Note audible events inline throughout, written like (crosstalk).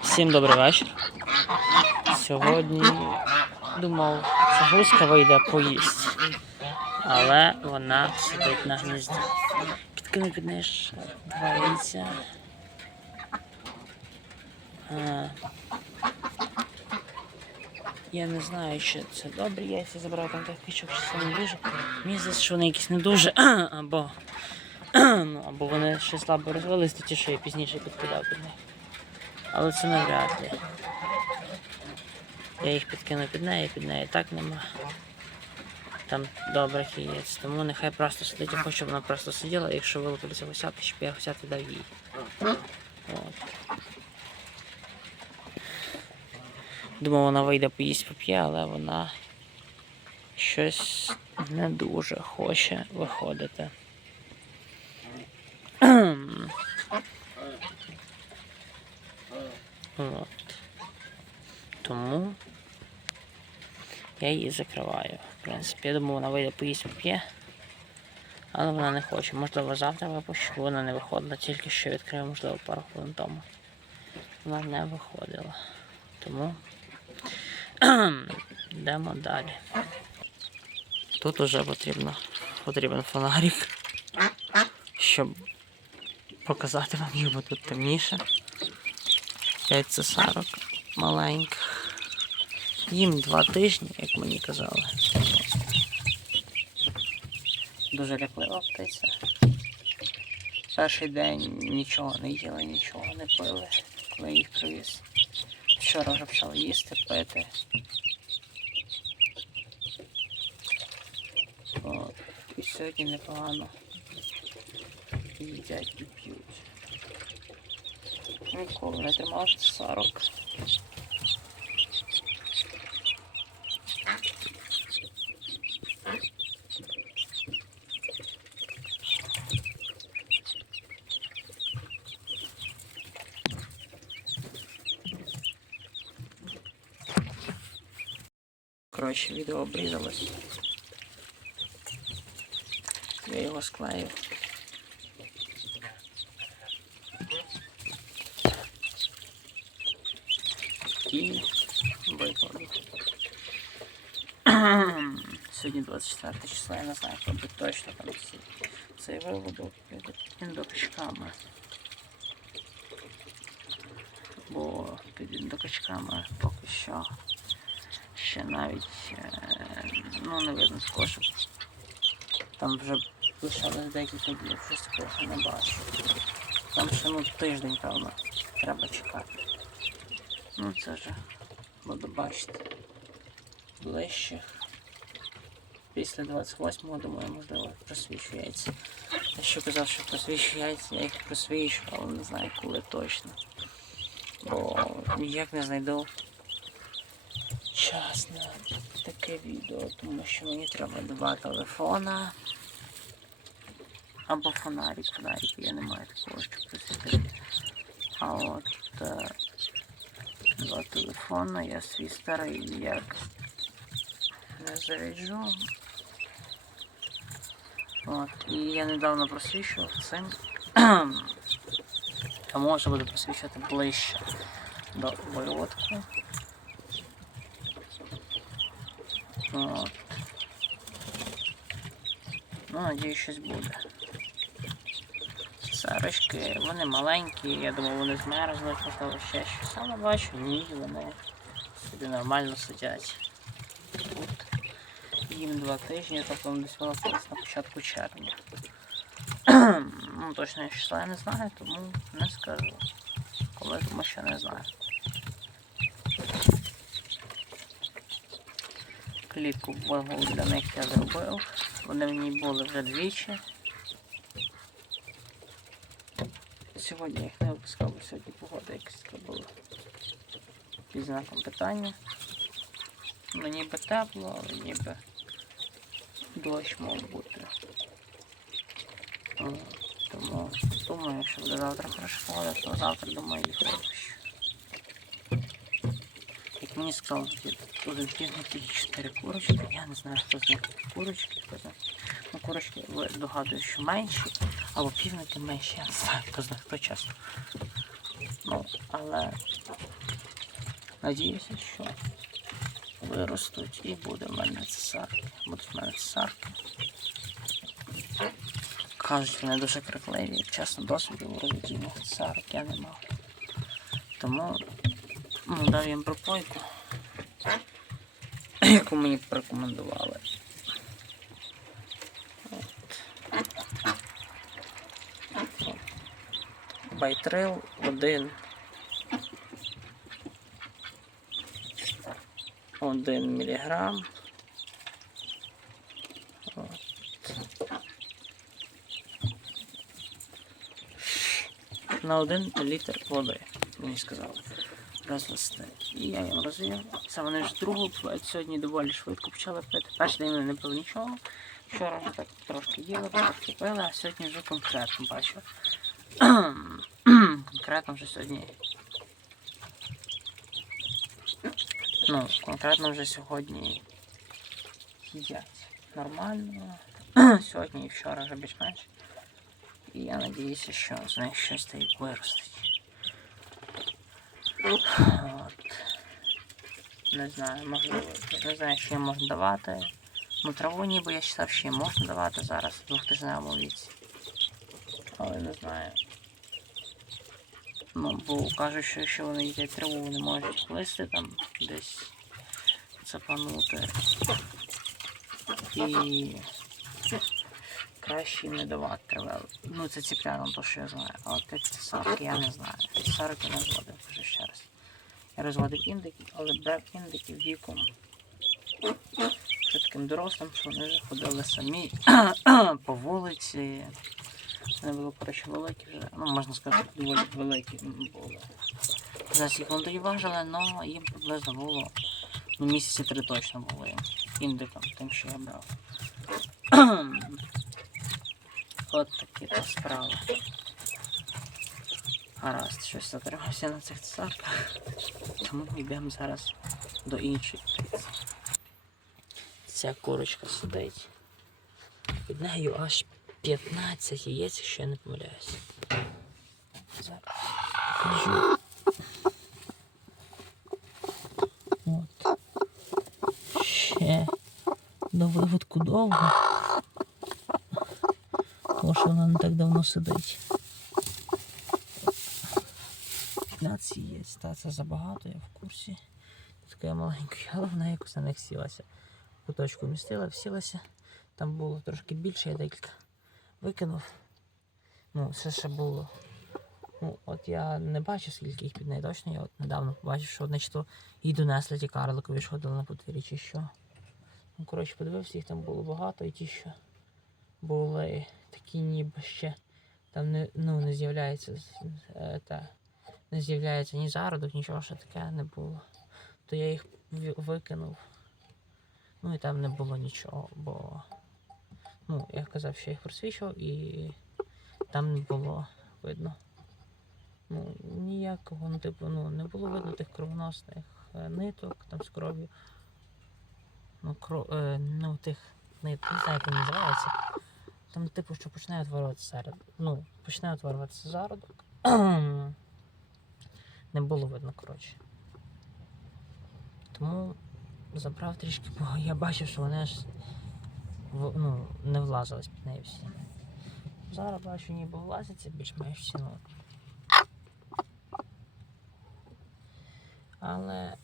Всім добрий вечір. Сьогодні думав, що гуска вийде поїсть. Але вона сидить на гнізді. Підкину під неї два яйця. Я не знаю, чи це добрі яйця забрав там тих качок, чи це не дуже. Мені здається, що вони якісь не дуже. (clears throat) Або, (clears throat) або вони ще слабо розвились, то ті, що я пізніше підкидав під них. Але це навряд ли. Я їх підкину під неї, під неї так нема. Там добрих яєць. Тому нехай просто сидить, я хочу, щоб вона просто сиділа, і якщо вилупилися гусяти, щоб я гусяти дав їй. От. Думав, вона вийде поїсть поп'є, але вона щось не дуже хоче виходити. (clears throat) От. Тому я її закриваю. В принципі, я думаю, вона вийде поїсть поп'є. Але вона не хоче. Можливо, завтра випущу, вона не виходила, тільки що відкрив, можливо, пару хвилин тому. Вона не виходила. Тому (clears throat) йдемо далі. Тут уже потрібно, потрібен фонарик, щоб показати вам бо тут темніше. Яйця сарок маленьких. Їм два тижні, як мені казали. Дуже ляклива птиця. Перший день нічого не їли, нічого не пили, коли їх привіз. Вчора вже почали їсти, пити. От. І сьогодні непогано їдять і п'ють. Ніколи не тримав сарок. Коротше, відео обрізалось. Я його склеїв. 24 число, я не знаю, коли точно там цей виводок під індокачками. Бо під індокачками поки що ще навіть е, ну, не видно щоб там вже лишалось декілька днів, щось такого не бачу. Там ще ну, тиждень, певно, треба чекати. Ну це вже буду бачити ближче. Після 28-го, думаю, можливо, просвічу яйця. Я ще казав, що просвічу яйця, я їх просвічу, але не знаю коли точно. Бо ніяк не знайду час на таке відео, тому що мені треба два телефона. Або фонарик, фонарик, я не маю такого, щоб просвітити. А от е, два телефона, я свій старий як не заряджу. От, і я недавно просвічував цим. (clears throat) А може буду просвічувати ближче до виводку. От. Ну, надіюсь, щось буде. Сарочки, вони маленькі, я думав, вони змерзнуть, можливо, ще щось. Але бачу, ні, вони собі нормально сидять. Їм два тижні, тобто вони десь вилазились на початку червня. (clears throat) ну, точно числа я не знаю, тому не скажу. Коли, тому що не знаю. Клітку вагу для них я зробив. Вони ній були вже двічі. Сьогодні я їх не випускав, бо сьогодні погода якась така була. Під знаком питання. Ну ніби тепло, ніби дощ мав бути. Тому думаю, якщо буде завтра хороша погода, то завтра думаю їх випущу. Як мені сказали, тут півник і курочки. Я не знаю, хто з них курочки. Ну, курочки ви догадуюсь, що менші, або півники менші, я не знаю, хто з них хто чесно. Ну, але надіюся, що виростуть і буде в мене цесарки. Будуть в мене цесарки. Кажуть, вони дуже крикливі, чесно, досвіду у розведіння цесарок я не мав. Тому ну, дав їм пропойку, яку мені порекомендували. Байтрил один. Один міліграм. От. На один літр води, мені сказали, розвести. І я їм розвів. Це вони ж другу п'ють сьогодні доволі швидко почали пити. Перший день не пили нічого. Вчора так трошки їли, трошки пили, а сьогодні вже конкретно бачу. (clears throat) конкретно вже сьогодні. Ну, конкретно вже сьогодні їдять нормально. (clears throat) сьогодні і вчора вже більш-менш. І я надіюся, що з них щось та й виростить. От. Не знаю, можливо, не знаю, що їм можна давати. Ну, траву ніби я читав, що їм можна давати зараз в двохтижневому віці. Але не знаю. Ну, бо кажуть, що якщо вони їдять траву, вони можуть листи там десь запанути. І краще їм не давати траву. Ну, це ціплянам, то що я знаю. А от як цесарки я не знаю. Цесарки не розводив, кажу ще раз. Я розводив індиків, але брав індиків віком. Таким дорослим, що вони ходили самі (clears throat) по вулиці. Вони були, коротше, великі вже. Ну, можна сказати, доволі великі були. Зараз їх вони тоді важили, але їм приблизно було. Ну, місяці три точно було їм. Індикам, тим, що я брав. (clears throat) От такі то справи. Гаразд, щось затримався на цих цесарках. Тому йдемо зараз до іншої птиці. Ця курочка сидить. Під нею аж 15 яєць, якщо я не помиляюся. Зараз. От. Ще до виводку довго. Тому що вона не так давно сидить. 15 яєць, та це забагато, я в курсі. Така маленька, але вона якось на них сілася. Куточку містила, всілася. Там було трошки більше, я декілька викинув. Ну, все ще було. Ну, от я не бачив, скільки їх під нею точно. Я от недавно побачив, що одне чи то їй донесли ті карликові, що ходили на подвір'ї, чи що. Ну, коротше, подивився, їх там було багато, і ті, що були такі ніби ще там не, ну, не з'являється е, та, не з'являється ні зародок, нічого ще таке не було. То я їх викинув. Ну і там не було нічого, бо ну, я казав, що я їх просвічував і там не було видно. Ну, ніякого, ну, типу, ну, не було видно тих кровоносних е, ниток, там з кров'ю. Ну, кро, е, ну, тих ниток, не знаю, як вони називаються. Там, типу, що починає утворюватися серед. Ну, починає утворюватися зародок. (clears throat) не було видно, коротше. Тому забрав трішки, бо я бачив, що вони аж в- ну, не влазились під неї всі. Зараз бачу, ніби влазяться більш-менш всі. Але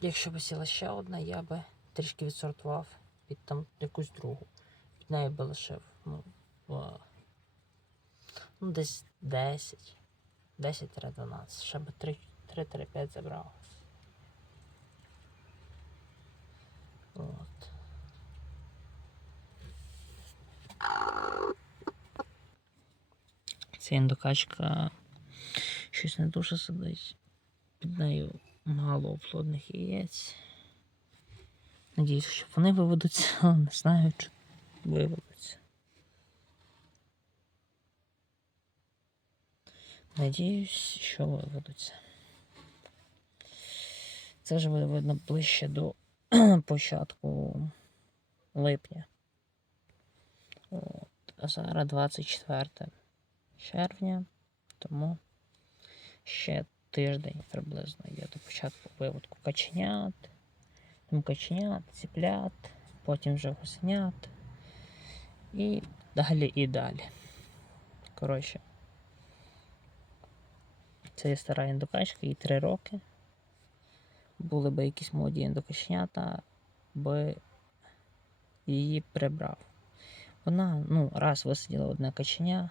якщо б сіла ще одна, я би трішки відсортував під там якусь другу. Під нею би лишив. Ну, бо, ну десь 10. 10-12. Ще би 3-5 забрав. От. Ця індокачка щось не дуже сидить. Під нею мало оплодних яєць. Надіюсь, що вони виведуться, але (laughs) не знаю, чи виведуться. Надіюсь, що виведуться. Це вже видно ближче до (clears throat) початку липня. От. А зараз 24 червня, тому ще тиждень приблизно є до початку виводку каченят, там каченят, ціплят, потім вже гусенят. І далі і далі. Коротше. Це є стара індокачка, їй 3 роки. Були би якісь молоді індокаченята, би її прибрав. Вона ну, раз висиділа одне каченя.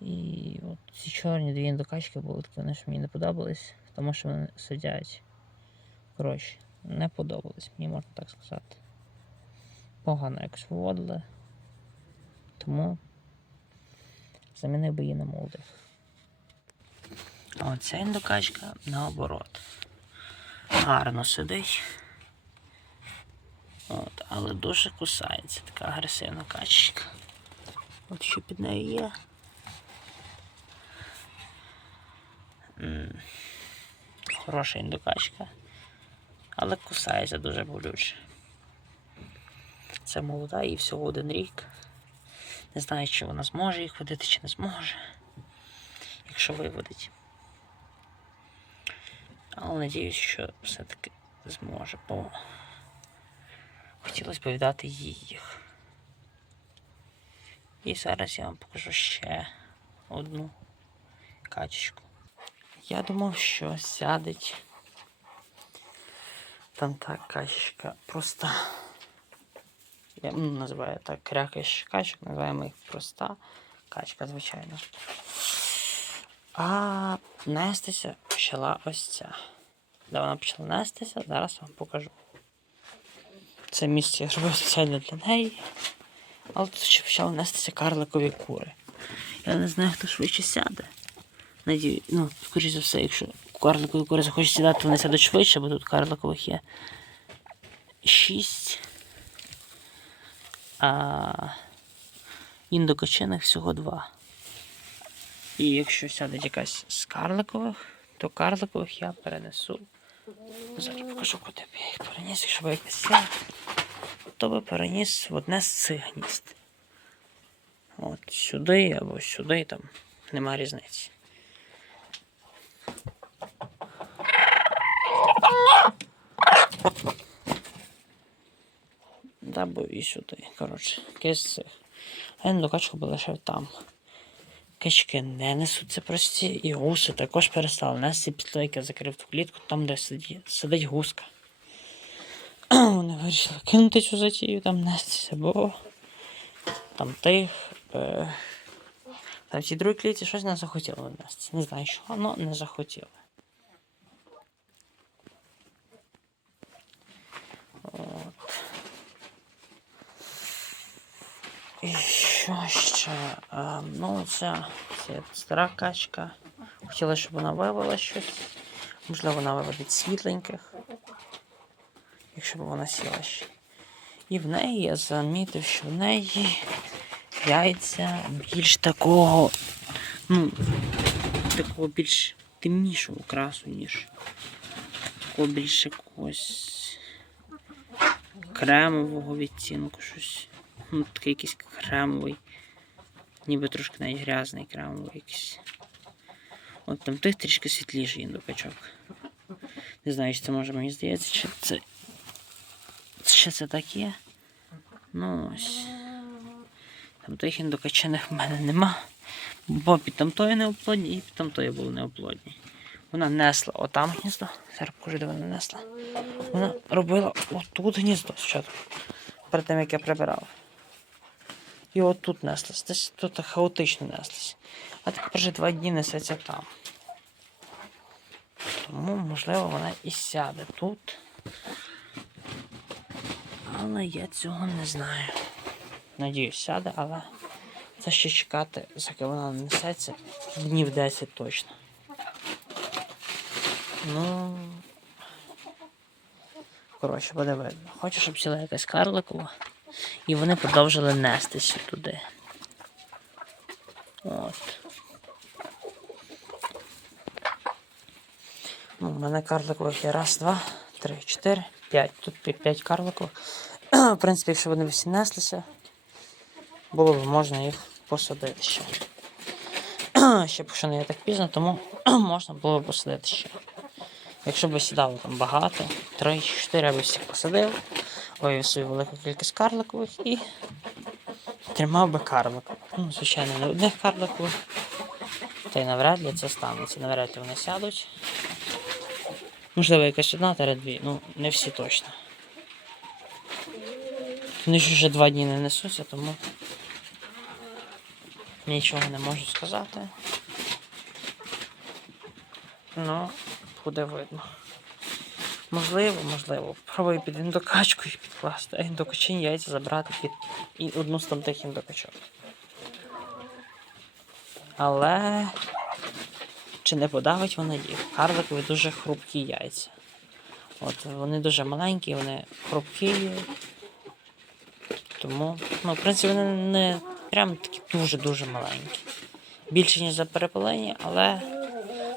І от ці чорні дві індокачки були такі, вони ж мені не подобались, тому що вони сидять. Коротше, не подобались, мені можна так сказати. Погано якось виводили. Тому замінив би її на молодих. А оця індокачка наоборот. Гарно сидить. От, але дуже кусається, така агресивна качечка. От що під нею є. Хороша індокачка. Але кусається дуже болюче. Це молода, їй всього один рік. Не знаю, чи вона зможе їх водити, чи не зможе. Якщо виводить. Але надіюсь, що все-таки зможе, бо хотілося б віддати їй їх. І зараз я вам покажу ще одну качечку. Я думав, що сядеть там та качечка просто. Я ну, називаю так крякаючий качок, називаємо їх проста качка, звичайно. А нестися почала ось ця. Де вона почала нестися, зараз вам покажу. Це місце я зробив спеціально для неї. Але тут ще почали нестися карликові кури. Я не знаю, хто швидше сяде. Надію, ну, скоріше за все, якщо карликові кури захочуть сідати, вони сядуть швидше, бо тут карликових є 6. А індокочиних всього 2. І якщо сяде якась з карликових, то карликових я перенесу. Зараз покажу, куди б я їх переніс, якщо б якось сяде, то би переніс в одне з цих гнізд. От сюди або сюди, там нема різниці. Да, і сюди. Коротше, якесь з цих. А я качку би лишив там. Качки не несуться прості, і гуси також перестали нести після як я закрив ту клітку, там, де сидить, сидить гуска. (clears throat) Вони вирішили кинути цю затію, там нестися, бо там тих. Е... Там в цій другій клітці щось не захотіло нести. Не знаю, що, але не захотіло. От. І що ще? А, ну, це, це стара качка. Хотіла, щоб вона вивела щось. Можливо, вона виведить світленьких. Якщо б вона сіла ще. І в неї я замітив, що в неї яйця більш такого, ну, такого більш темнішого красу, ніж такого більш якогось кремового відтінку щось. Ну, такий якийсь кремовий. Ніби трошки навіть грязний кремовий якийсь. От там тих трішки світліший індокачок. Не знаю, чи це може мені здається, чи це. Чи це таке? Ну ось. Там тих індокачених в мене нема. Бо під тамтою неоплодні і під тамтою були неоплодні. Вона несла отам гніздо. Зараз покажу, де вона несла. Вона робила отут гніздо спочатку. Перед тим як я прибирав. І отут неслась. Десь тут хаотично неслась. А тепер вже два дні несеться там. Тому, можливо, вона і сяде тут. Але я цього не знаю. Надіюсь, сяде, але це ще чекати, поки вона не несеться днів 10 точно. Ну. Коротше, буде видно. Хочу, щоб сіла якась карликова. І вони продовжили нестися туди. От. Ну, у мене карликових є раз, два, три, чотири, п'ять. Тут п'ять карликових. (clears throat) В принципі, якщо вони всі неслися, було б можна їх посадити ще. (clears throat) ще що не є так пізно, тому (clears throat) можна було б посадити ще. Якщо б сідало там багато, 3-4 я б всіх посадив, вивів свою велику кількість карликових і тримав би карликових. Ну, звичайно, не одних карликових. Та й навряд ли це станеться. Навряд ли вони сядуть. Можливо, якась одна та дві, ну не всі точно. Вони ж вже два дні не несуться, тому нічого не можу сказати. Ну, буде видно. Можливо, можливо. Пробую під індокачку і підкласти, а індокачині яйця забрати під і одну з тих індокачок. Але чи не подавить вона їх? Карликові дуже хрупкі яйця. От вони дуже маленькі, вони хрупкі. Тому, ну, в принципі, вони не прям такі дуже-дуже маленькі. Більше, ніж за перепелені, але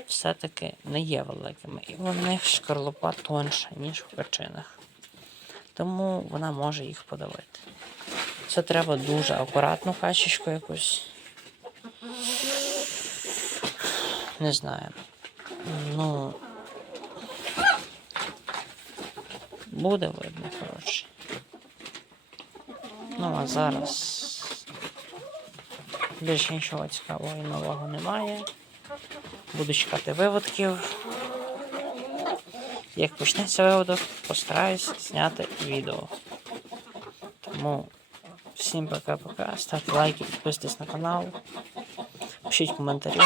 все-таки не є великими. І в них шкарлупа тонша, ніж в качинах. Тому вона може їх подавити. Це треба дуже акуратну качечку якусь. Не знаю. Ну. Буде видно, коротше. Ну а зараз більше нічого цікавого і нового немає. Буду чекати виводків. Як почнеться виводок, постараюсь зняти відео. Тому всім пока-пока. Ставте лайки, підписуйтесь на канал, пишіть коментарі.